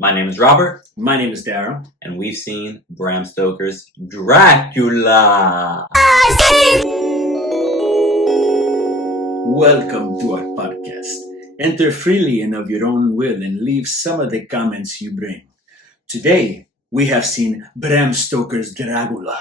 My name is Robert. My name is Darryl. And we've seen Bram Stoker's Dracula. Welcome to our podcast. Enter freely and of your own will and leave some of the comments you bring. Today, we have seen Bram Stoker's Dragoola,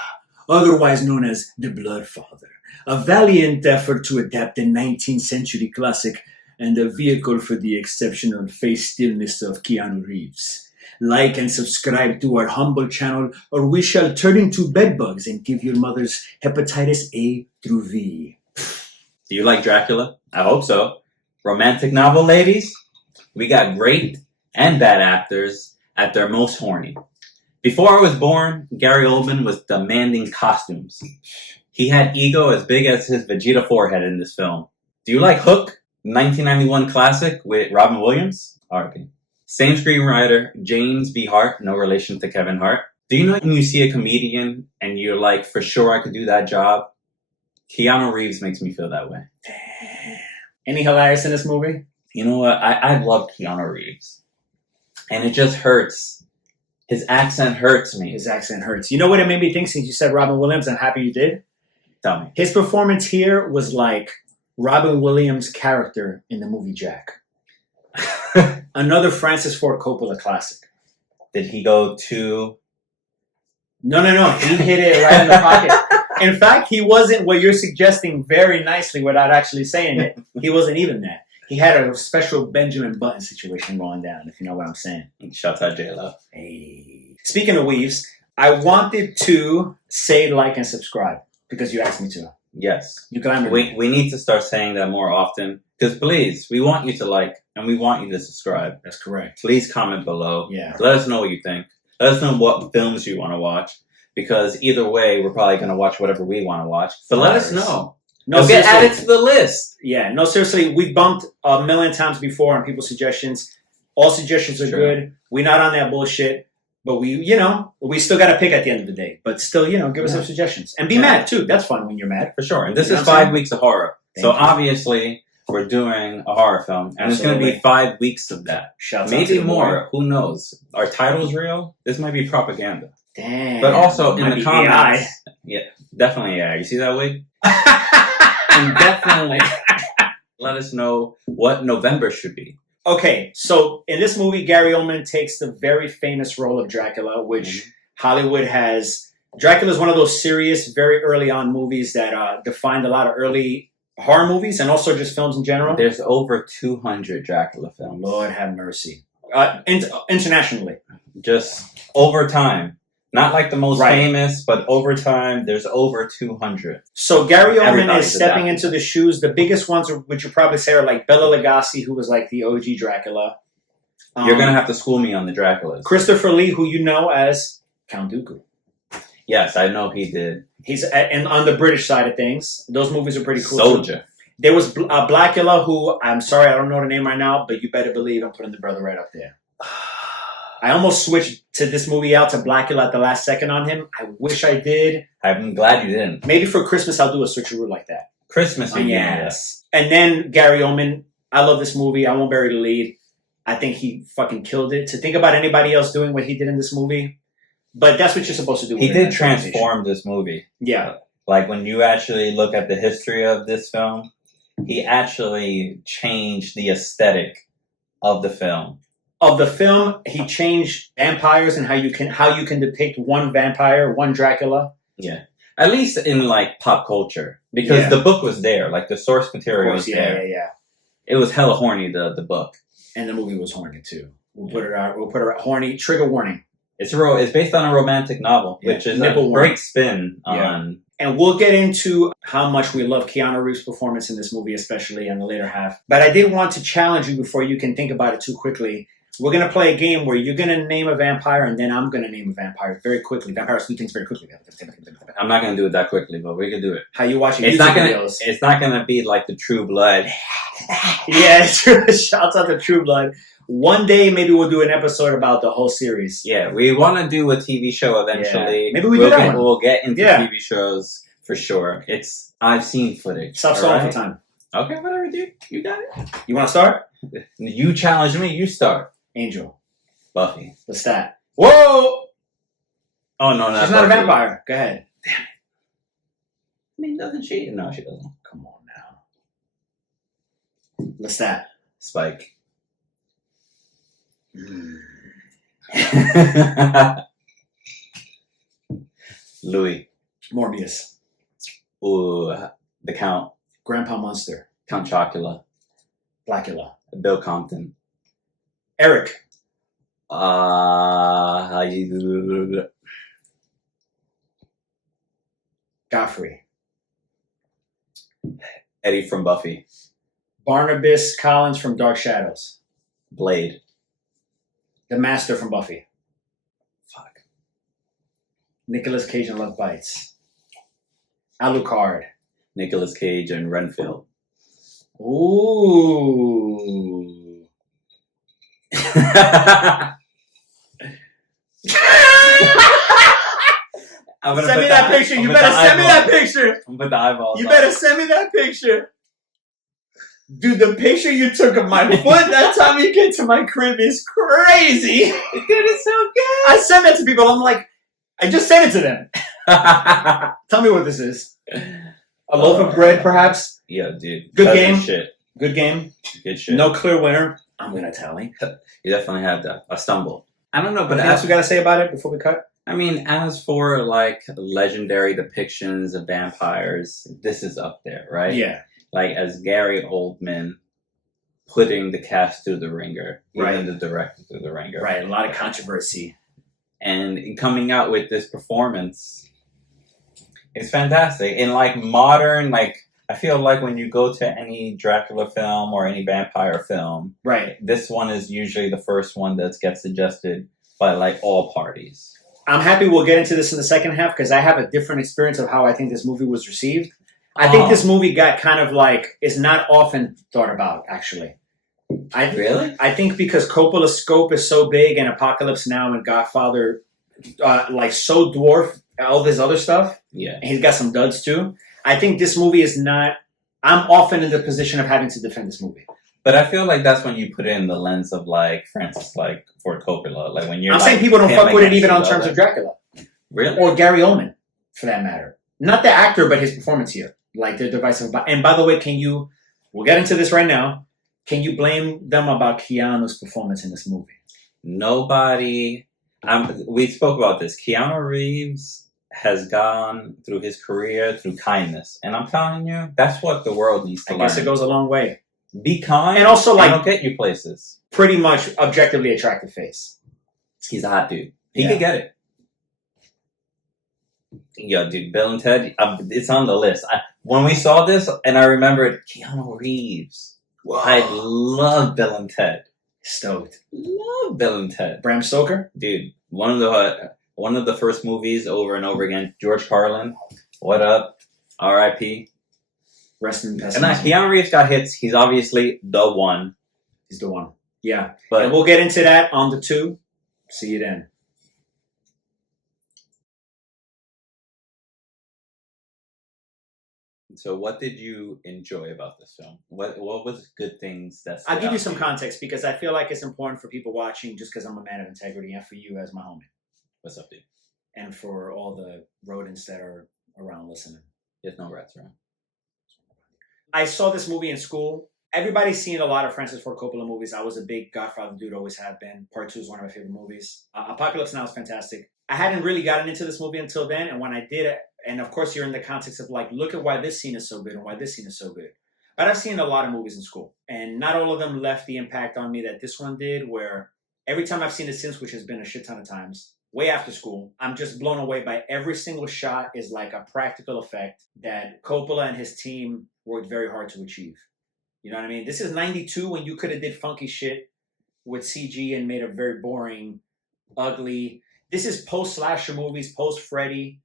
otherwise known as The Bloodfather, a valiant effort to adapt a 19th century classic and a vehicle for the exceptional face stillness of Keanu Reeves. Like and subscribe to our humble channel, or we shall turn into bedbugs and give your mothers hepatitis A through V. Do you like Dracula? I hope so. Romantic novel, ladies? We got great and bad actors at their most horny. Before I was born, Gary Oldman was demanding costumes. He had ego as big as his Vegeta forehead in this film. Do you like Hook? 1991 classic with Robin Williams? R.I.P. Same screenwriter, James V. Hart, no relation to Kevin Hart. Do you know when you see a comedian and you're like, for sure I could do that job? Keanu Reeves makes me feel that way. Damn. Any hilarious in this movie? You know what? I love Keanu Reeves. And it just hurts. His accent hurts me. His accent hurts. You know what it made me think since you said Robin Williams? I'm happy you did. Tell me. His performance here was like Robin Williams' character in the movie Jack. Another Francis Ford Coppola classic. Did he go to... No. He hit it right in the pocket. In fact, he wasn't what you're suggesting very nicely without actually saying it. He wasn't even that. He had a special Benjamin Button situation going down, if you know what I'm saying. Shouts out J-Lo. Hey. Speaking of weaves, I wanted to say like and subscribe because you asked me to. Yes. You glamoured me. We need to start saying that more often. Because please, we want you to like and we want you to subscribe. That's correct. Please comment below. Yeah. Let us know what you think. Let us know what films you want to watch. Because either way, we're probably going to watch whatever we want to watch. But let us know. No, get added to the list. Yeah. No, seriously, we've bumped a million times before on people's suggestions. All suggestions are good. We're not on that bullshit. But we still got to pick at the end of the day. But still, give us some suggestions. And be mad, too. That's fun when you're mad. For sure. And this is 5 weeks of horror. So obviously, we're doing a horror film. And it's going to be 5 weeks of that. Maybe more. Who knows? Are titles real? This might be propaganda. Damn. But also in the comments. AI. Yeah, definitely AI. You see that wig? And definitely let us know what November should be. Okay, so in this movie, Gary Oldman takes the very famous role of Dracula, which Hollywood has. Dracula is one of those serious, very early on movies that defined a lot of early horror movies and also just films in general. There's over 200 Dracula films. Lord have mercy. Internationally. Just over time. Not like the most famous, but over time, there's over 200. So Gary Oldman is stepping into the shoes. The biggest ones, which you probably say, are like Bela Lugosi, who was like the OG Dracula. You're going to have to school me on the Draculas. Christopher Lee, who you know as Count Dooku. Yes, I know he did. He's on the British side of things. Those movies are pretty cool. Soldier. There was Blackula, who, I'm sorry, I don't know the name right now, but you better believe I'm putting the brother right up there. I almost switched to this movie out to Blackula at the last second on him. I wish I did. I'm glad you didn't. Maybe for Christmas I'll do a switcheroo like that. Christmas, yes. And then Gary Oldman. I love this movie. I won't bury the lead. I think he fucking killed it. To think about anybody else doing what he did in this movie. But that's what you're supposed to do. He did transform this movie. Yeah. Like when you actually look at the history of this film, he actually changed the aesthetic of the film. He changed vampires and how you can depict one vampire, one Dracula. Yeah. At least in like pop culture. Because the book was there. Like the source material was there. Yeah. It was hella horny, the book. And the movie was horny too. We'll put it out horny. Trigger warning. It's based on a romantic novel, which is a great spin on... And we'll get into how much we love Keanu Reeves' performance in this movie, especially in the later half. But I did want to challenge you before you can think about it too quickly. We're going to play a game where you're going to name a vampire and then I'm going to name a vampire very quickly. Vampires do things very quickly. I'm not going to do it that quickly, but we can do it. How you watching YouTube videos. It's not going to be like the True Blood. Yeah, shouts out to True Blood. One day, maybe we'll do an episode about the whole series. Yeah, we want to do a TV show eventually. Yeah. Maybe we'll do that one. We'll get into TV shows for sure. I've seen footage. Stop stalling for time. Okay, whatever, dude. You got it. You want to start? You challenge me. You start. Angel. Buffy. What's that? Whoa! Oh no, She's not a vampire. Go ahead. I mean, doesn't she? No, she doesn't. Come on now. What's that? Spike. Louis. Morbius. Ooh, the Count. Grandpa Munster. Count Chocula. Blackula. Bill Compton. Eric. Godfrey. Eddie from Buffy. Barnabas Collins from Dark Shadows. Blade. The Master from Buffy. Fuck. Nicolas Cage and Love Bites. Alucard. Nicolas Cage and Renfield. Ooh. Send me that picture. You better send me that picture. I'm gonna put the eyeballs. You better send me that picture. Dude, the picture you took of my foot that time you came to my crib is crazy. Dude, it's so good. I send that to people. I'm like, I just sent it to them. Tell me what this is. A loaf of bread, perhaps? Yeah, dude. Good game. Shit. Good game. Good shit. No clear winner. I'm going to tally. You definitely had a stumble. I don't know, but anything else we got to say about it before we cut? I mean, as for like legendary depictions of vampires, this is up there, right? Yeah. Like as Gary Oldman putting the cast through the ringer, even the director through the ringer. Right, a lot of controversy. And coming out with this performance, it's fantastic. In like modern, like I feel like when you go to any Dracula film or any vampire film, right, this one is usually the first one that gets suggested by like all parties. I'm happy we'll get into this in the second half because I have a different experience of how I think this movie was received. I think this movie got kind of like, is not often thought about, actually. Really? I think because Coppola's scope is so big and Apocalypse Now and Godfather like so dwarf all this other stuff. Yeah. And he's got some duds too. I think this movie is not, I'm often in the position of having to defend this movie. But I feel like that's when you put it in the lens of like Francis like Ford Coppola. Like when you're I'm saying people don't fuck with it even on terms of Dracula. Really? Or Gary Oldman, for that matter. Not the actor, but his performance here. Like their divisive. And by the way, we'll get into this right now. Can you blame them about Keanu's performance in this movie? Nobody. We spoke about this. Keanu Reeves has gone through his career through kindness. And I'm telling you, that's what the world needs to learn. I guess it goes a long way. Be kind. And also, like, it'll get you places. Pretty much objectively attractive face. He's a hot dude. He could get it. Yo, dude, Bill and Ted, it's on the list. When we saw this, and I remembered Keanu Reeves. Whoa. I love Bill and Ted. Stoked. Love Bill and Ted. Bram Stoker? Dude, one of the first movies over and over again. George Carlin, what up? R.I.P. Rest in peace. And now Keanu Reeves got hits. He's obviously the one. He's the one. Yeah. But and we'll get into that on the 2. See you then. So what did you enjoy about this film? What was good things that I'll give you some context because I feel like it's important for people watching just because I'm a man of integrity and for you as my homie. What's up, dude? And for all the rodents that are around listening. There's no rats around. I saw this movie in school. Everybody's seen a lot of Francis Ford Coppola movies. I was a big Godfather dude, always have been. Part 2 is one of my favorite movies. Apocalypse Now is fantastic. I hadn't really gotten into this movie until then, and when I did it, and of course you're in the context of like, look at why this scene is so good and why this scene is so good. But I've seen a lot of movies in school, and not all of them left the impact on me that this one did, where every time I've seen it since, which has been a shit ton of times, way after school, I'm just blown away by every single shot is like a practical effect that Coppola and his team worked very hard to achieve. You know what I mean? This is 92 when you could have did funky shit with CG and made it very boring, ugly. This is post-slasher movies, post-Freddy.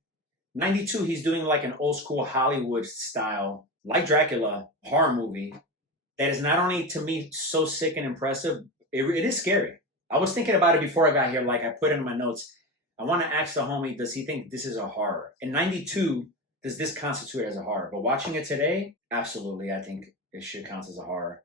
92, he's doing like an old school Hollywood style, like Dracula, horror movie that is not only to me so sick and impressive, it is scary. I was thinking about it before I got here, like I put in my notes. I want to ask the homie, does he think this is a horror? In 92, does this constitute as a horror? But watching it today, absolutely, I think it should count as a horror.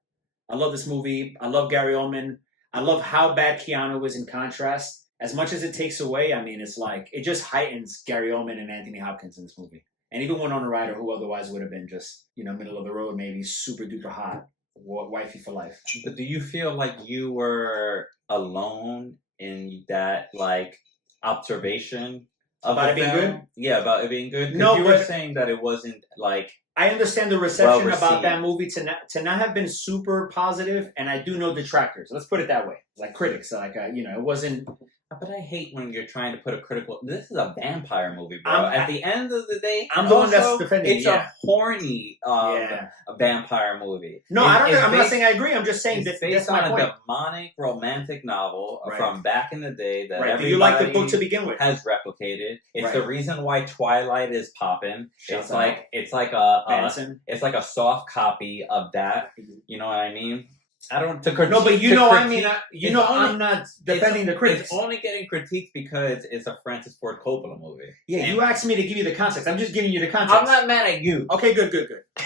I love this movie. I love Gary Oldman. I love how bad Keanu is in contrast. As much as it takes away, I mean, it's like, it just heightens Gary Oldman and Anthony Hopkins in this movie. And even Winona Ryder, who otherwise would have been just, middle of the road, maybe super duper hot, wifey for life. But do you feel like you were alone in that, like, observation about it being good? Yeah, about it being good. No, you were saying that it wasn't like. I understand the reception about that movie to not have been super positive, and I do know detractors. Let's put it that way, like critics. Like it wasn't. But I hate when you're trying to put a critical. This is a vampire movie, bro. At the end of the day, I'm the one that's defending. It's a horny a vampire movie. No, I'm not saying I agree. I'm just saying it's based on a demonic romantic novel from back in the day that everybody you like the book to begin with has replicated. It's the reason why Twilight is popping. It's like a soft copy of that. You know what I mean? I don't. No, but I'm not defending the critics. It's only getting critiqued because it's a Francis Ford Coppola movie. Yeah, you asked me to give you the context. I'm just giving you the context. I'm not mad at you. Okay, good.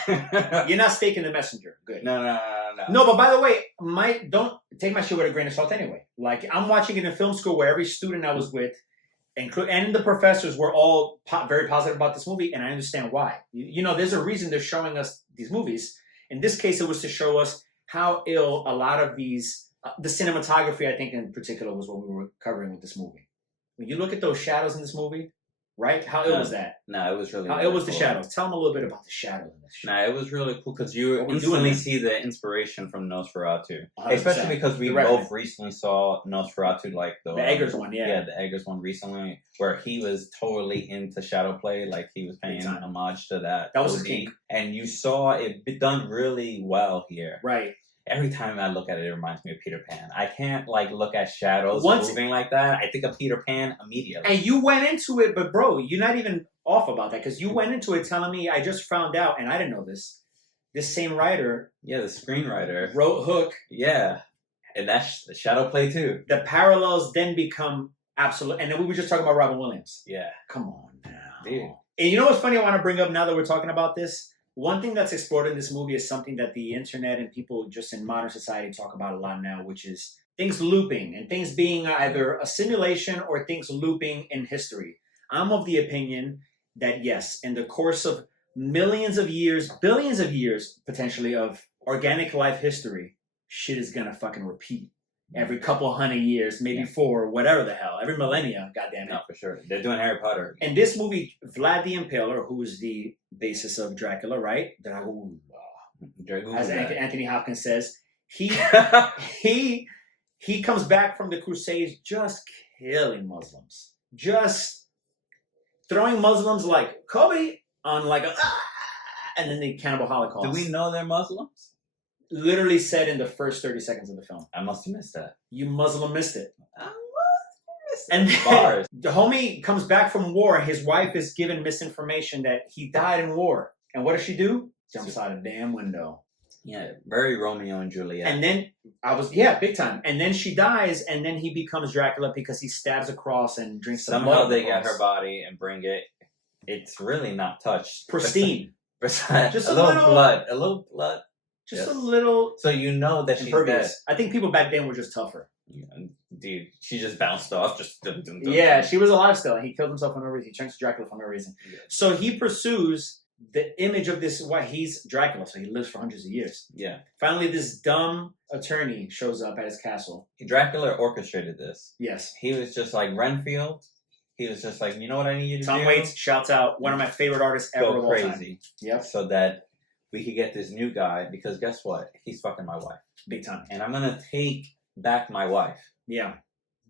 You're not staking the messenger. Good. No. No, but by the way, don't take my shit with a grain of salt anyway. Like, I'm watching it in film school where every student I was with, and the professors were all very positive about this movie, and I understand why. There's a reason they're showing us these movies. In this case, it was to show us how ill a lot of these, the cinematography, I think in particular, was what we were covering with this movie. When you look at those shadows in this movie, right? How ill was that? No, it was really. How ill was the shadows? Tell them a little bit about the shadows in this shit. Nah, it was really cool because you instantly see the inspiration from Nosferatu, especially because we both recently saw Nosferatu, like the Eggers one, yeah, the Eggers one recently, where he was totally into shadow play, like he was paying homage to that. That was his kink. And you saw it done really well here, right? Every time I look at it, it reminds me of Peter Pan. I can't look at shadows moving like that. I think of Peter Pan immediately. And you went into it, but bro, you're not even off about that because you went into it telling me, I just found out, and I didn't know this same writer. Yeah, the screenwriter. Wrote Hook. Yeah. And that's the shadow play too. The parallels then become absolute. And then we were just talking about Robin Williams. Yeah. Come on now. Dude. And you know what's funny I want to bring up now that we're talking about this? One thing that's explored in this movie is something that the internet and people just in modern society talk about a lot now, which is things looping and things being either a simulation or things looping in history. I'm of the opinion that yes, in the course of millions of years, billions of years, potentially, of organic life history, shit is gonna fucking repeat. Every couple 100 years, maybe 4, whatever the hell. Every millennia, goddamn it. No, for sure. They're doing Harry Potter. And this movie, Vlad the Impaler, who is the basis of Dracula, right? Dragoola. As Anthony Hopkins says, he comes back from the Crusades just killing Muslims. Just throwing Muslims like Kobe on and then the cannibal Holocaust. Do we know they're Muslims? Literally said in the first 30 seconds of the film. I must have missed that. You Muslim missed it. I must have missed it. And then the homie comes back from war. His wife is given misinformation that he died in war. And what does she do? Jumps out a damn window. Yeah, very Romeo and Juliet. And then big time. And then she dies, and then he becomes Dracula because he stabs a cross and drinks the blood. Somehow they get her body and bring it. It's really not touched. Pristine. Just a little blood. A little blood. Just a little. So you know that she's dead. I think people back then were just tougher. Yeah, dude, she just bounced off. Yeah, she was alive still. He killed himself for no reason. He turns to Dracula for no reason. Yeah. So he pursues the image of this. He's Dracula, so he lives for hundreds of years. Yeah. Finally, this dumb attorney shows up at his castle. Dracula orchestrated this. Yes. He was just like Renfield. He was just like, you know what I need you to do? Tom Waits shouts out, one of my favorite artists ever of all time. Go crazy. Yep. So that we could get this new guy, because guess what? He's fucking my wife. Big time. And I'm going to take back my wife. Yeah.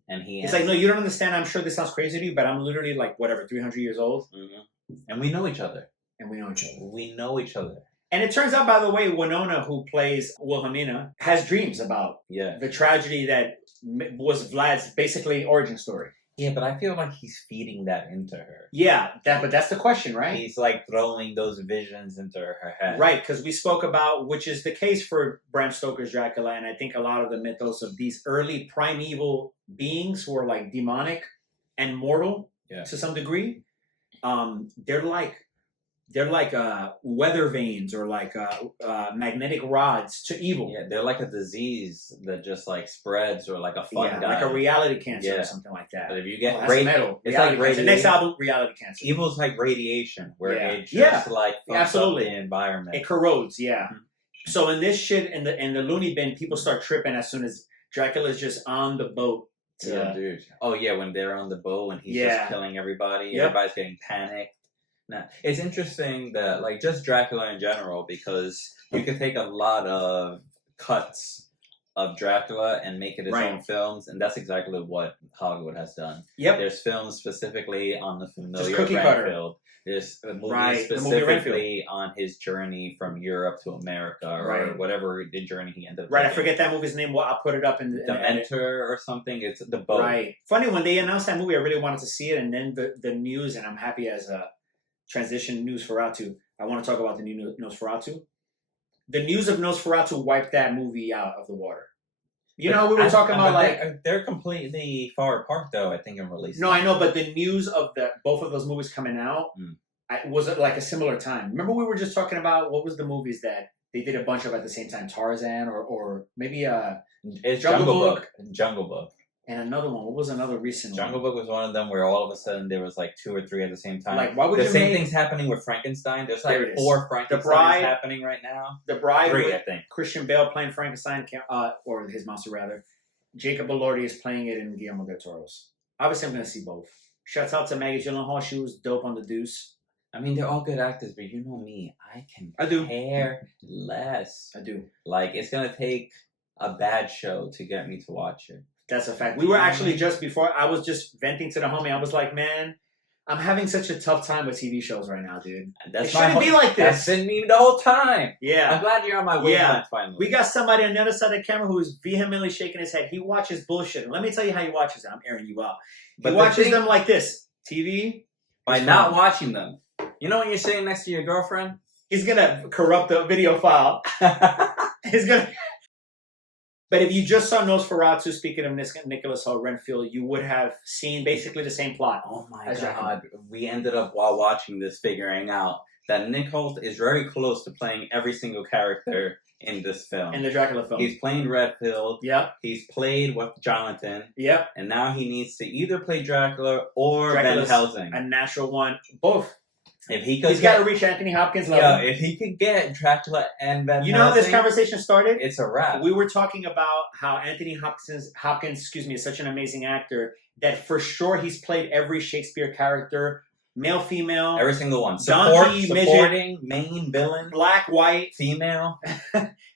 And he's like, no, you don't understand. I'm sure this sounds crazy to you, but I'm literally 300 years old. Mm-hmm. And we know each other. We know each other. And it turns out, by the way, Winona, who plays Wilhelmina, has dreams about the tragedy that was Vlad's basically origin story. Yeah, but I feel like he's feeding that into her. Yeah, but that's the question, right? He's throwing those visions into her head. Right, because we spoke about, which is the case for Bram Stoker's Dracula, and I think a lot of the mythos of these early primeval beings who are demonic and mortal to some degree. They're they're like weather vanes or like magnetic rods to evil. Yeah, they're like a disease that just like spreads, or like a fungi. Like a reality cancer or something like that. But if you get metal. it's like radiation. Next album, reality cancer. Evil's like radiation, where it just like fucks up the environment. It corrodes. Yeah. Mm-hmm. So in this shit, in the loony bin, people start tripping as soon as Dracula's just on the boat. Yeah, dude. Oh yeah, when they're on the boat and he's just killing everybody, everybody's getting panicked. Now, it's interesting that, like, just Dracula in general, because you could take a lot of cuts of Dracula and make it its own films, and that's exactly what Hollywood has done. Yep. There's films specifically on the familiar cookie Renfield. There's a movie specifically on his journey from Europe to America, or whatever the journey he ended up I forget that movie's name. Well, I'll put it up in the Mentor or something. It's the boat. Right. Funny, when they announced that movie, I really wanted to see it, and then the news, and I'm happy as a transition Nosferatu. I want to talk about the new Nosferatu. The news of Nosferatu wiped that movie out of the water. You know, we were talking about like they're completely far apart, though. I think in release. No, I know, but the news of both of those movies coming out was it like a similar time. Remember, we were just talking about what was the movies that they did a bunch of at the same time? Tarzan or maybe it's Jungle Book. Jungle Book. And another one. What was another recent Jungle Book was one of them where all of a sudden there was like 2 or 3 at the same time. Like, why would the same thing's happening with Frankenstein? There's like 4 Frankensteins happening right now. The Bride, 3, I think. Christian Bale playing Frankenstein, or his monster rather. Jacob Elordi is playing it in Guillermo del Toro's. Obviously, I'm going to see both. Shouts out to Maggie Gyllenhaal. She was dope on The Deuce. I mean, they're all good actors, but you know me. I care less. I do. Like, it's going to take a bad show to get me to watch it. That's a fact. We were actually just before, I was just venting to the homie. I was like, man, I'm having such a tough time with TV shows right now, dude. It shouldn't be like this. That's been me the whole time. Yeah. I'm glad you're on my wavelength finally. We got somebody on the other side of the camera who is vehemently shaking his head. He watches bullshit. And let me tell you how he watches it. I'm airing you out. He watches them like this. TV. By not watching them. You know when you're sitting next to your girlfriend? He's going to corrupt the video file. He's going to... But if you just saw Nosferatu, speaking of Nicholas Renfield, you would have seen basically the same plot. Oh my God. We ended up, while watching this, figuring out that Nick Holt is very close to playing every single character in this film. In the Dracula film. He's playing Redfield. Yep. He's played with Jonathan. Yep. And now he needs to either play Dracula or Van Helsing. A natural one. Both. If he could, he's got to reach Anthony Hopkins level. Yeah, if he could get Dracula and Van Helsing, you know how this conversation started? It's a wrap. We were talking about how Anthony Hopkins, is such an amazing actor that for sure he's played every Shakespeare character, male, female, every single one. Donkey, supporting, main villain, black, white, female,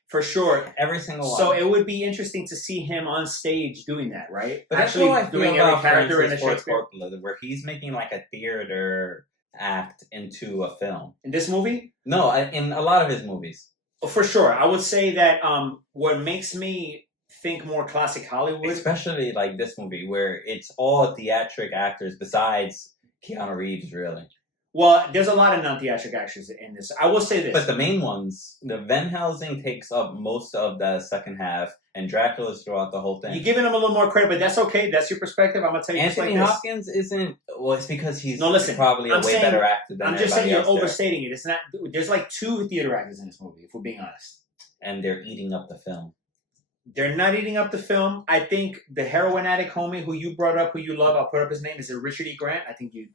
for sure, every single one. So it would be interesting to see him on stage doing that, right? But actually that's what I doing feel every about character Francis in a Ford Shakespeare, Coppola, where he's making like a theater act into a film. In this movie? No, in a lot of his movies. For sure. I would say that what makes me think more classic Hollywood, especially like this movie, where it's all theatric actors besides Keanu Reeves, really. Well, there's a lot of non-theatric actors in this. I will say this. But the main ones, the Van Helsing takes up most of the second half, and Dracula's throughout the whole thing. You're giving him a little more credit, but that's okay. That's your perspective. I'm going to tell you Anthony Hopkins isn't... Well, it's because he's probably a way better actor than I'm just saying you're overstating it. It's not... There's like 2 theater actors in this movie, if we're being honest. And they're eating up the film. They're not eating up the film. I think the heroin addict homie who you brought up, who you love, I'll put up his name, is it Richard E. Grant? I think you...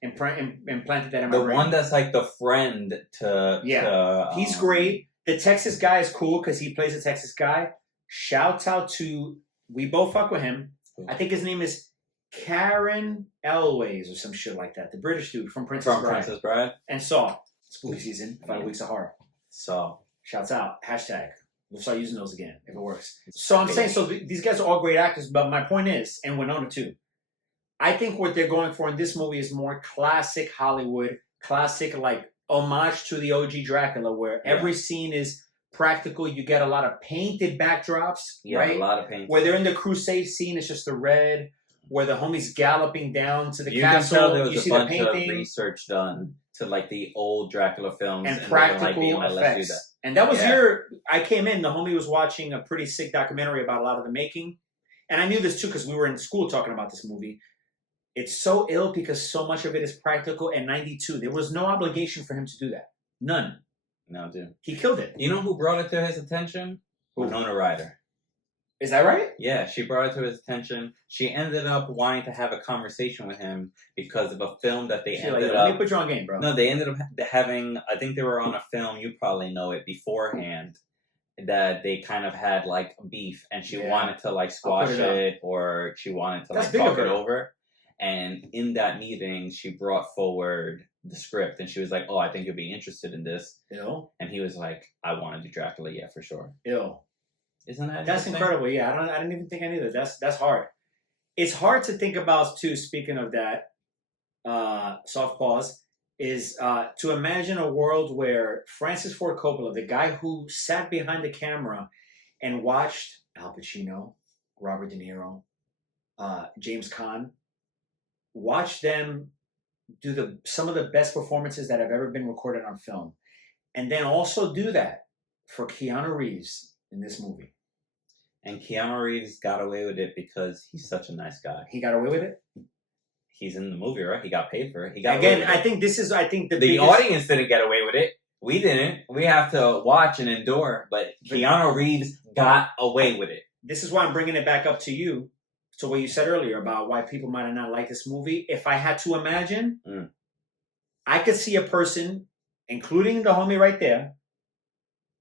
implanted that in my brain. The one that's like the friend to... Yeah, he's great. The Texas guy is cool because he plays a Texas guy. Shouts out to... We both fuck with him. I think his name is Karen Elways or some shit like that. The British dude from Princess Bride. And Saw. Spooky season. 5 weeks of horror. Saw. Shouts out. Hashtag. We'll start using those again if it works. So I'm saying, these guys are all great actors, but my point is, and Winona too, I think what they're going for in this movie is more classic Hollywood, classic like homage to the OG Dracula, where every scene is practical. You get a lot of painted backdrops, right? A lot of paint. Where they're in the crusade scene, it's just the red. Where the homie's galloping down to the castle. You can tell there was a bunch of research done to like the old Dracula films and practical effects. And that was I came in, the homie was watching a pretty sick documentary about a lot of the making. And I knew this too because we were in school talking about this movie. It's so ill because so much of it is practical. And 92, there was no obligation for him to do that. None. No, dude. He killed it. You know who brought it to his attention? Who? Winona Ryder. Is that right? Yeah, she brought it to his attention. She ended up wanting to have a conversation with him because of a film that they ended up... Let me put you on game, bro. No, they ended up having... I think they were on a film, you probably know it, beforehand, that they kind of had, like, beef, and she wanted to, like, squash it, or she wanted to, like, talk it over. And in that meeting, she brought forward the script, and she was like, "Oh, I think you'll be interested in this." Ill. And he was like, "I want to do Dracula, yeah, for sure." Ill. Isn't that? That's incredible. Yeah, I didn't even think I knew that. That's hard. It's hard to think about too. Speaking of that, soft pause is to imagine a world where Francis Ford Coppola, the guy who sat behind the camera and watched Al Pacino, Robert De Niro, James Caan. Watch them do some of the best performances that have ever been recorded on film. And then also do that for Keanu Reeves in this movie. And Keanu Reeves got away with it because he's such a nice guy. He got away with it? He's in the movie, right? He got paid for it. He got Again, I think the biggest... audience didn't get away with it. We didn't. We have to watch and endure. But Keanu Reeves got away with it. This is why I'm bringing it back up to you. To what you said earlier about why people might not like this movie. If I had to imagine, I could see a person, including the homie right there,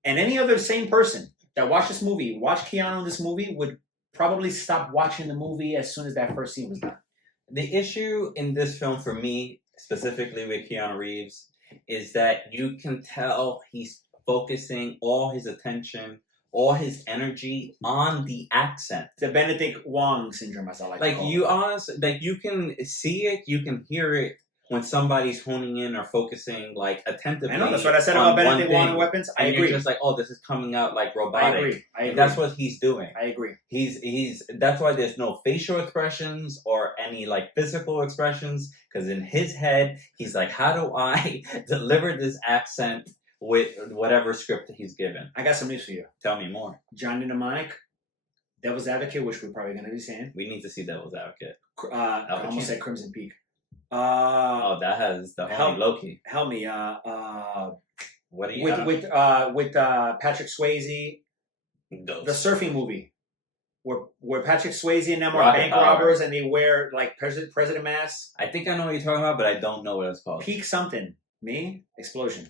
and any other same person that watched this movie, watched Keanu in this movie, would probably stop watching the movie as soon as that first scene was done. The issue in this film for me, specifically with Keanu Reeves, is that you can tell he's focusing all his attention, all his energy on the accent. The Benedict Wong syndrome, as I like to call it. You can see it, you can hear it when somebody's honing in or focusing, like, attentively. I know, that's what I said about Benedict Wong and weapons. I agree. You're just like, oh, this is coming out like robotic. I agree. That's what he's doing. I agree. That's why there's no facial expressions or any, like, physical expressions, because in his head, he's like, how do I deliver this accent with whatever script he's given? I got some news for you. Tell me more. Johnny Mnemonic, Devil's Advocate, which we're probably going to be seeing. We need to see Devil's Advocate. I almost said Crimson Peak. That has the homie Loki. Help me. What do you with Patrick Swayze, the surfing movie, where Patrick Swayze and them are bank robbers and they wear like president masks. I think I know what you're talking about, but I don't know what it's called. Peak something. Me? Explosion.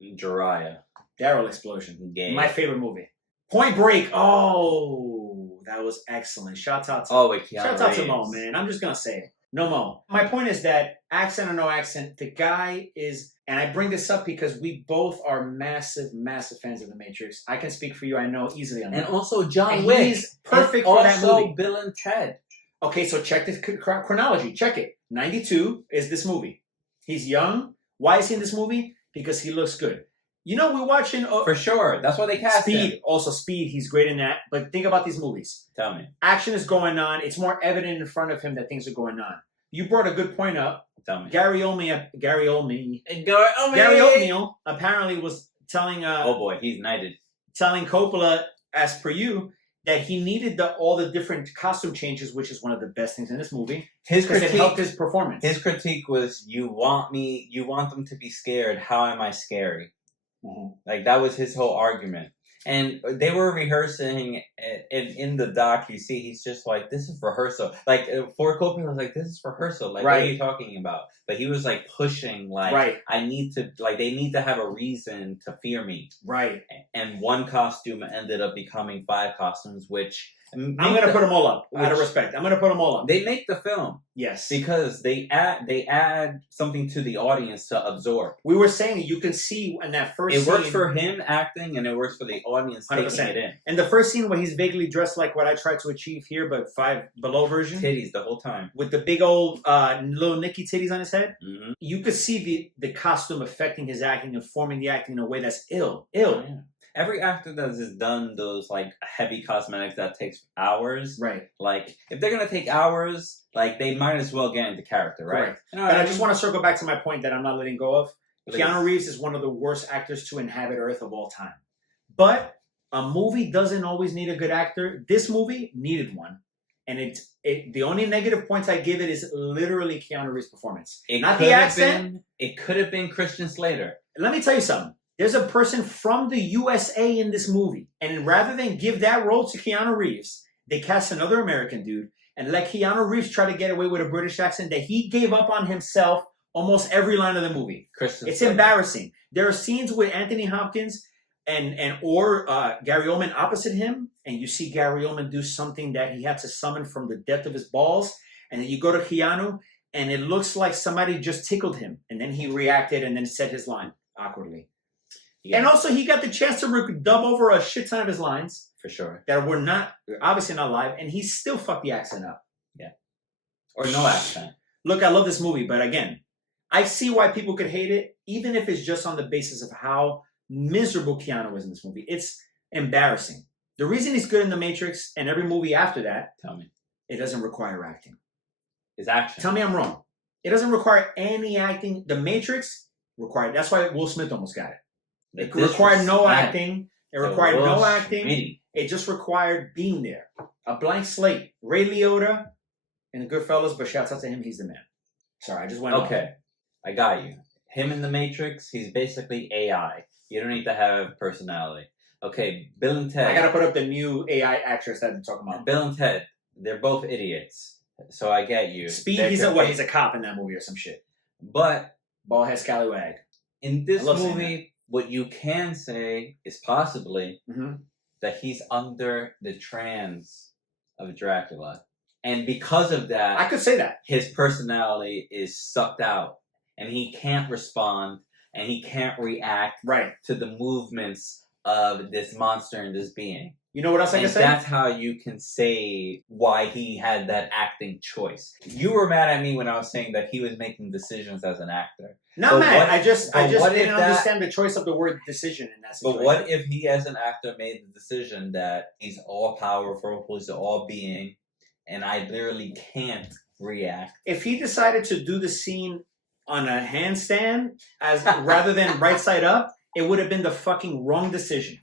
Jiraiya. Daryl Explosion. Game. My favorite movie. Point Break. Oh, that was excellent. Shout out to Mo, man. I'm just gonna say it. No Mo. My point is that accent or no accent, the guy is, and I bring this up because we both are massive, massive fans of The Matrix. I can speak for you, I know, easily on that. And also John Wick. He's perfect for that movie. Also Bill and Ted. Okay, so check the chronology. Check it. 92 is this movie. He's young. Why is he in this movie? Because he looks good. You know, we're watching... For sure. That's why they cast Speed. him. Also, Speed. He's great in that. But think about these movies. Tell me. Action is going on. It's more evident in front of him that things are going on. You brought a good point up. Tell me. Gary Oldman apparently was telling... oh boy, he's knighted. Telling Coppola, as per you, that he needed all the different costume changes, which is one of the best things in this movie. Because it helped his performance. His critique was, you want them to be scared. How am I scary? Mm-hmm. Like, that was his whole argument. And they were rehearsing, and in the doc, you see, he's just like, this is rehearsal. Like, Ford Coppola was like, this is rehearsal. Like, right. What are you talking about? But he was, like, pushing, like, right. they need to have a reason to fear me. Right. And one costume ended up becoming 5 costumes, which... I'm going to put them all up, out of respect. I'm going to put them all up. They make the film. Yes. Because they add something to the audience to absorb. We were saying you can see in that first scene... It works for him acting, and it works for the audience 100%. taking it in. And the first scene where he's vaguely dressed like what I tried to achieve here, but 5 below version. Titties the whole time. With the big old little Nicky titties on his head. Mm-hmm. You could see the costume affecting his acting and forming the acting in a way that's ill. Oh, yeah. Every actor that has done those, like, heavy cosmetics that takes hours. Right. Like, if they're going to take hours, like, they might as well get into character, right? Correct. But I just want to circle back to my point that I'm not letting go of. Please. Keanu Reeves is one of the worst actors to inhabit Earth of all time. But a movie doesn't always need a good actor. This movie needed one. And the only negative points I give it is literally Keanu Reeves' performance. It Not could the have accent. it could have been Christian Slater. Let me tell you something. There's a person from the USA in this movie. And rather than give that role to Keanu Reeves, they cast another American dude and let Keanu Reeves try to get away with a British accent that he gave up on himself almost every line of the movie. It's embarrassing. There are scenes with Anthony Hopkins or Gary Oldman opposite him, and you see Gary Oldman do something that he had to summon from the depth of his balls, and then you go to Keanu, and it looks like somebody just tickled him, and then he reacted and then said his line awkwardly. Yeah. And also, he got the chance to dub over a shit ton of his lines. For sure. That were obviously not live, and he still fucked the accent up. Yeah. Or no accent. Look, I love this movie, but again, I see why people could hate it, even if it's just on the basis of how miserable Keanu was in this movie. It's embarrassing. The reason he's good in The Matrix and every movie after that, tell me, it doesn't require acting. It's action. Tell me I'm wrong. It doesn't require any acting. The Matrix required. That's why Will Smith almost got it. It required no acting. It required no acting. It just required being there. A blank slate. Ray Liotta in Goodfellas, but shouts out to him. He's the man. Sorry, I just went Okay, off. I got you. Him in The Matrix, he's basically AI. You don't need to have personality. Okay, Bill and Ted. I gotta put up the new AI actress that I'm talking about. Bill and Ted, they're both idiots. So I get you. Speed, he's a cop in that movie or some shit. But Ballhead Scallywag. In this movie, what you can say is possibly that he's under the trance of Dracula. And because of that, I could say that. His personality is sucked out. And he can't respond. And he can't react to the movements of this monster and this being. You know what else I can say? That's how you can say why he had that acting choice. You were mad at me when I was saying that he was making decisions as an actor. Not mad. I just didn't understand the choice of the word decision in that situation. But what if he, as an actor, made the decision that he's all powerful, he's all being, and I literally can't react? If he decided to do the scene on a handstand rather than right side up, it would have been the fucking wrong decision.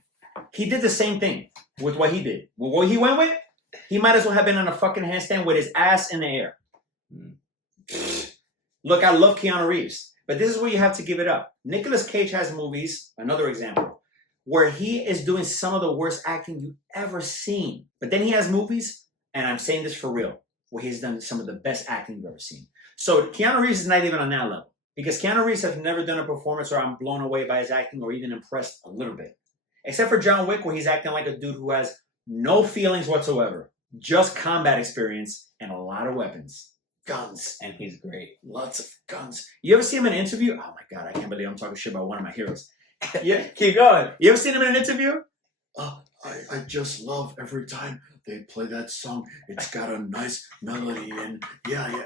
He did the same thing with what he did. With what he went with, he might as well have been on a fucking handstand with his ass in the air. Look, I love Keanu Reeves, but this is where you have to give it up. Nicolas Cage has movies, another example, where he is doing some of the worst acting you've ever seen. But then he has movies, and I'm saying this for real, where he's done some of the best acting you've ever seen. So Keanu Reeves is not even on that level. Because Keanu Reeves has never done a performance where I'm blown away by his acting or even impressed a little bit. Except for John Wick, where he's acting like a dude who has no feelings whatsoever. Just combat experience and a lot of weapons. Guns. And he's great. Lots of guns. You ever see him in an interview? Oh my God, I can't believe I'm talking shit about one of my heroes. Yeah, keep going. You ever seen him in an interview? I just love every time they play that song. It's got a nice melody and yeah,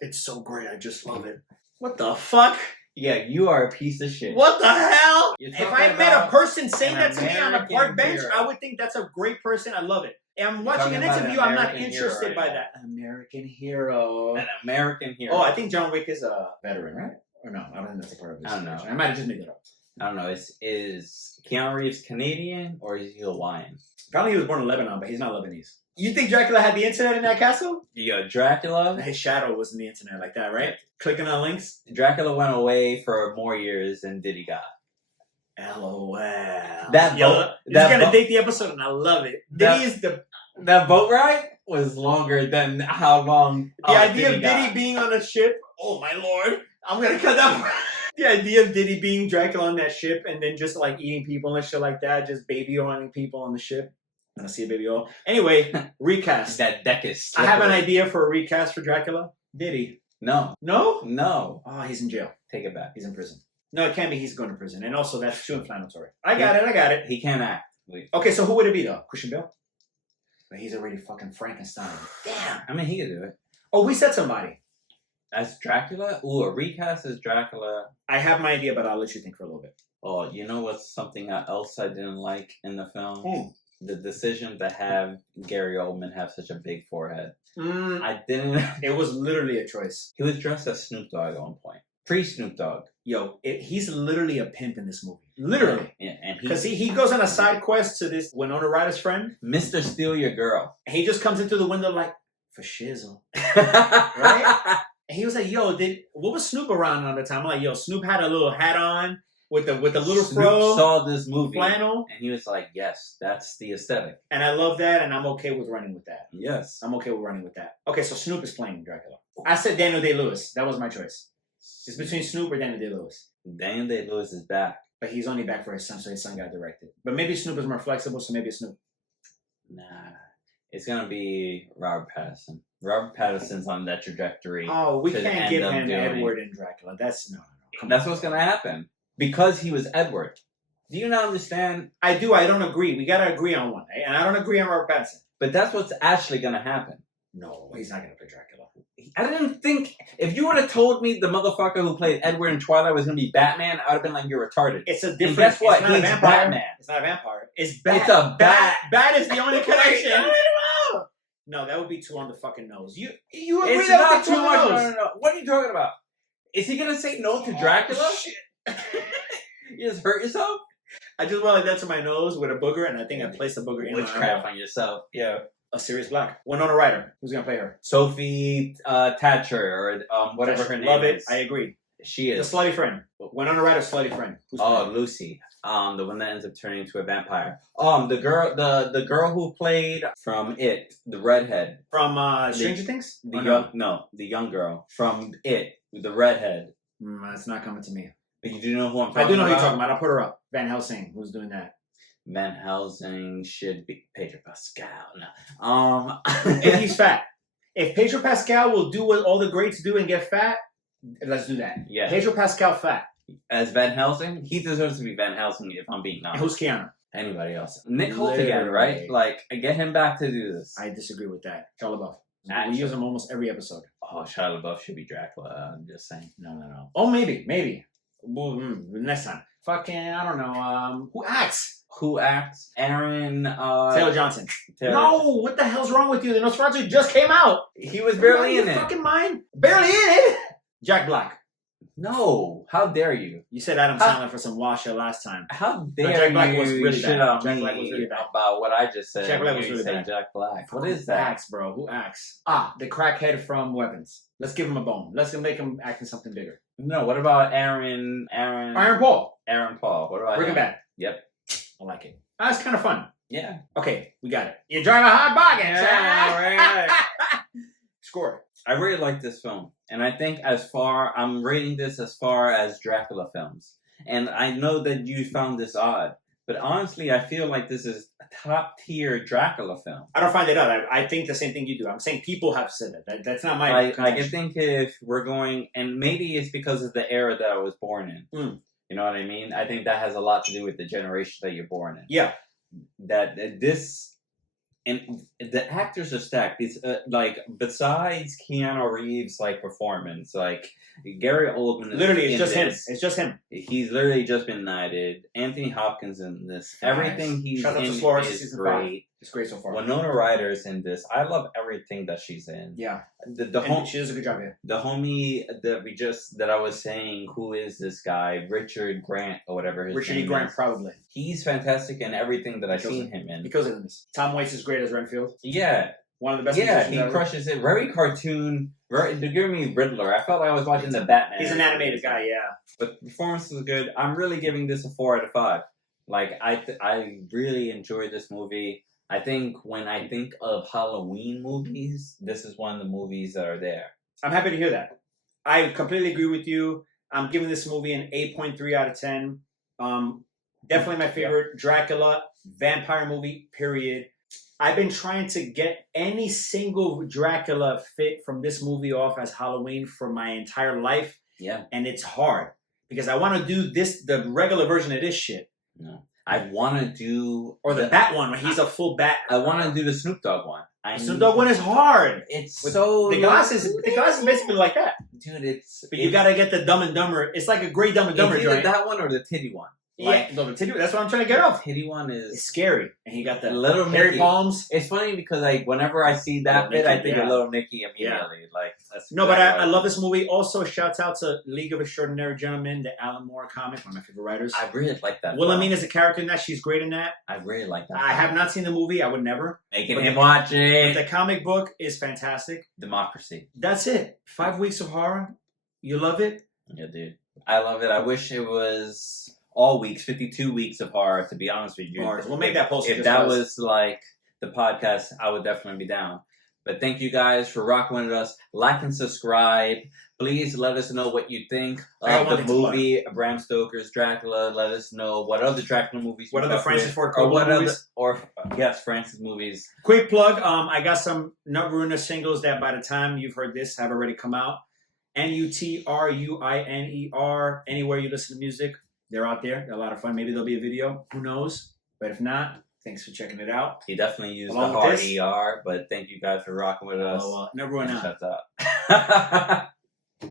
it's so great. I just love it. What the fuck? Yeah, you are a piece of shit. What the hell? If I met a person saying that to me on a park bench, I would think that's a great person. I love it. I'm watching an interview. I'm not interested by that. American hero. An American hero. Oh, I think John Wick is a veteran, right? Or no? I don't think that's a part of this. I don't know. I might have just made it up. I don't know. Is Keanu Reeves Canadian or is he Hawaiian? Apparently he was born in Lebanon, but he's not Lebanese. You think Dracula had the internet in that castle? Yeah, Dracula. His shadow was in the internet like that, right? Clicking on links. Dracula went away for more years than Diddy got. LOL. He's gonna date the episode, and I love it. Diddy is that boat ride was longer than how long. The idea of Diddy being on a ship. Oh my lord! I'm gonna cut that. The idea of Diddy being Dracula on that ship and then just like eating people and shit like that, just baby oiling people on the ship. I see a baby oil. Anyway, recast. That deck is. I have an idea for a recast for Dracula. Diddy. No. No? No. Oh, he's in jail. Take it back. He's in prison. No, it can't be. He's going to prison. And also, that's too inflammatory. I got it. He can't act. Wait. Okay, so who would it be, though? Christian Bale? But he's already fucking Frankenstein. Damn. I mean, he could do it. Oh, we said somebody. As Dracula? Ooh, a recast as Dracula. I have my idea, but I'll let you think for a little bit. Oh, you know what's something else I didn't like in the film? Hmm. The decision to have Gary Oldman have such a big forehead. I didn't. It was literally a choice. He was dressed as Snoop Dogg at one point. Pre-Snoop Dogg. Yo, he's literally a pimp in this movie. Literally. Yeah, and because he goes on a side quest to this Winona Ryder's friend. Mr. Steal Your Girl. And he just comes into the window like, for shizzle. Right? And he was like, yo, what was Snoop around on the time? I'm like, yo, Snoop had a little hat on with the little Snoop fro. saw this movie flannel. and he was like, yes, that's the aesthetic. And I love that, and I'm okay with running with that. Yes. I'm okay with running with that. Okay, so Snoop is playing Dracula. I said Daniel Day-Lewis. That was my choice. It's between Snoop or Daniel Day-Lewis. Daniel Day-Lewis is back. But he's only back for his son, so his son got directed. But maybe Snoop is more flexible, so maybe it's Snoop. Nah. It's going to be Robert Pattinson. Robert Pattinson's on that trajectory. Oh, we to can't end give up him doing- Edward and Dracula. That's no. That's what's going to happen. Because he was Edward. Do you not understand? I do. I don't agree. We got to agree on one. And I don't agree on Robert Pattinson. But that's what's actually going to happen. No, he's not going to play Dracula. I didn't think... If you would have told me the motherfucker who played Edward in Twilight was going to be Batman, I would have been like, you're retarded. It's a And different... guess what? It's not He's a vampire. Batman. It's not a vampire. It's bat. It's a bat. Bat is the only connection. No, that would be too on the fucking nose. You agree It's that not would be too on much. the nose? No. What are you talking about? Is he going to say no to Dracula? Oh, shit. You just hurt yourself? I just went like that to my nose with a booger, and I think I placed the booger in my Witchcraft eyeball. on yourself. Yeah. A Sirius Black. Winona Ryder. Who's going to play her? Sophie Thatcher or whatever her name Love it. is. I agree. She The is. slutty friend. Winona Ryder's slutty friend. Who's Oh, playing? Lucy. The one that ends up turning into a vampire. The girl who played from It, the redhead. From Stranger Things? The Or the young girl from It, the redhead. It's not coming to me. But you do know who I'm talking about? I do know who you're talking about. I'll put her up. Van Helsing. Who's doing that? Van Helsing should be Pedro Pascal. No. If he's fat. If Pedro Pascal will do what all the greats do and get fat, let's do that. Yeah. Pedro Pascal fat. As Van Helsing, he deserves to be Van Helsing if I'm being And honest. who's Keanu? Anybody else? Nick Holt again, right? Literally. Like, get him back to do this. I disagree with that. Shia LaBeouf. Actually. We use him almost every episode. Oh, Shia LaBeouf should be Dracula. I'm just saying. No. Oh, maybe. Well, next time. Fucking, I don't know. Who acts? Who acts? Aaron. Taylor Johnson. Taylor. No, what the hell's wrong with you? The Nosferatu just came out. He was barely Are in you it. fucking mind? Barely in it. Jack Black. No, how dare you? You said Adam Sandler for some washer last time. How No, dare Jack Black you was really shit bad. on Jack me Black was really bad. about what I just said? Jack Black was You really say bad. Jack Black. What Who is that? acts, bro? Who acts? The crackhead from Weapons. Let's give him a bone. Let's make him act in something bigger. No, what about Aaron Paul. Aaron Paul. What about Breaking him? Bad. Yep. I like it. That's kind of fun. Yeah. Okay, we got it. You drive a hot bargain. Yeah, right. Score. I really like this film. And I think I'm rating this as far as Dracula films. And I know that you found this odd. But honestly, I feel like this is a top tier Dracula film. I don't find it odd. I think the same thing you do. I'm saying people have said that. That's not my I can contention. think if we're going, and maybe it's because of the era that I was born in. Mm. You know what I mean? I think that has a lot to do with the generation that you're born in. Yeah. That this, and the actors are stacked. It's like, besides Keanu Reeves' like performance, like Gary Oldman is Literally, it's in just him. this. It's just him. He's literally just been knighted. Anthony Hopkins in this. Everything he's Shout out to in Flores is season great. 5. It's great so far. Winona Ryder's in this. I love everything that she's in. Yeah. The She does a good job, yeah. the homie that I was saying, who is this guy? Richard Grant or whatever his Richard E. name Grant, is. probably. He's fantastic in everything that I've Because seen him in. Because of this. Tom Waits is great as Renfield. Yeah. One of the best Yeah, musicians he ever. crushes it. Very cartoon. They're giving me Riddler. I felt like I was watching the Batman. He's an animated guy, yeah. But the performance is good. I'm really giving this a 4 out of 5. Like, I really enjoyed this movie. I think when I think of Halloween movies, this is one of the movies that are there. I'm happy to hear that. I completely agree with you. I'm giving this movie an 8.3 out of 10. Definitely my favorite Dracula vampire movie, period. I've been trying to get any single Dracula fit from this movie off as Halloween for my entire life. Yeah. And it's hard. Because I want to do the regular version of this shit. No. I want to do... Or the bat one, where he's a full bat. I want to do the Snoop Dogg one. The Snoop Dogg one is hard. It's With so... The glasses basically like that. Dude, it's... But you gotta get the Dumb and Dumber. It's like a great Dumb and Dumber It's either joint. that one or the titty one. Yeah, no, the titty, that's what I'm trying to get off. The titty one It's is... scary. And he got the Little hairy Nicky. palms. It's funny because like whenever I see that Little fit, I Nicky, think yeah. of Little Nicky immediately. Like, No, but exactly I what love this movie. Also, shouts out to League of Extraordinary Gentlemen, the Alan Moore comic, one of my favorite writers. I really like that. Wilhelmina is a character in that. She's great in that. I really like that. I have not seen the movie. I would never. Making But him the- watch But it. the comic book is fantastic. Democracy. That's it. 5 weeks of horror. You love it? Yeah, dude. I love it. I wish it was all weeks, 52 weeks of horror, to be honest with you. Bars. We'll make that post. If that was like the podcast, I would definitely be down. But thank you guys for rocking with us. Like and subscribe. Please let us know what you think of the movie Bram Stoker's Dracula. Let us know what other Dracula movies. What you other fuck Francis with, Ford or Coppola what movies? yes, Francis movies. Quick plug. I got some Nut Ruiner singles that by the time you've heard this have already come out. NUTRUINER. Anywhere you listen to music, they're out there. They're a lot of fun. Maybe there'll be a video. Who knows? But if not, thanks for checking it out. He definitely used Along the with hard this- ER, but thank you guys for rocking with us. Nut Ruiner. Shut up.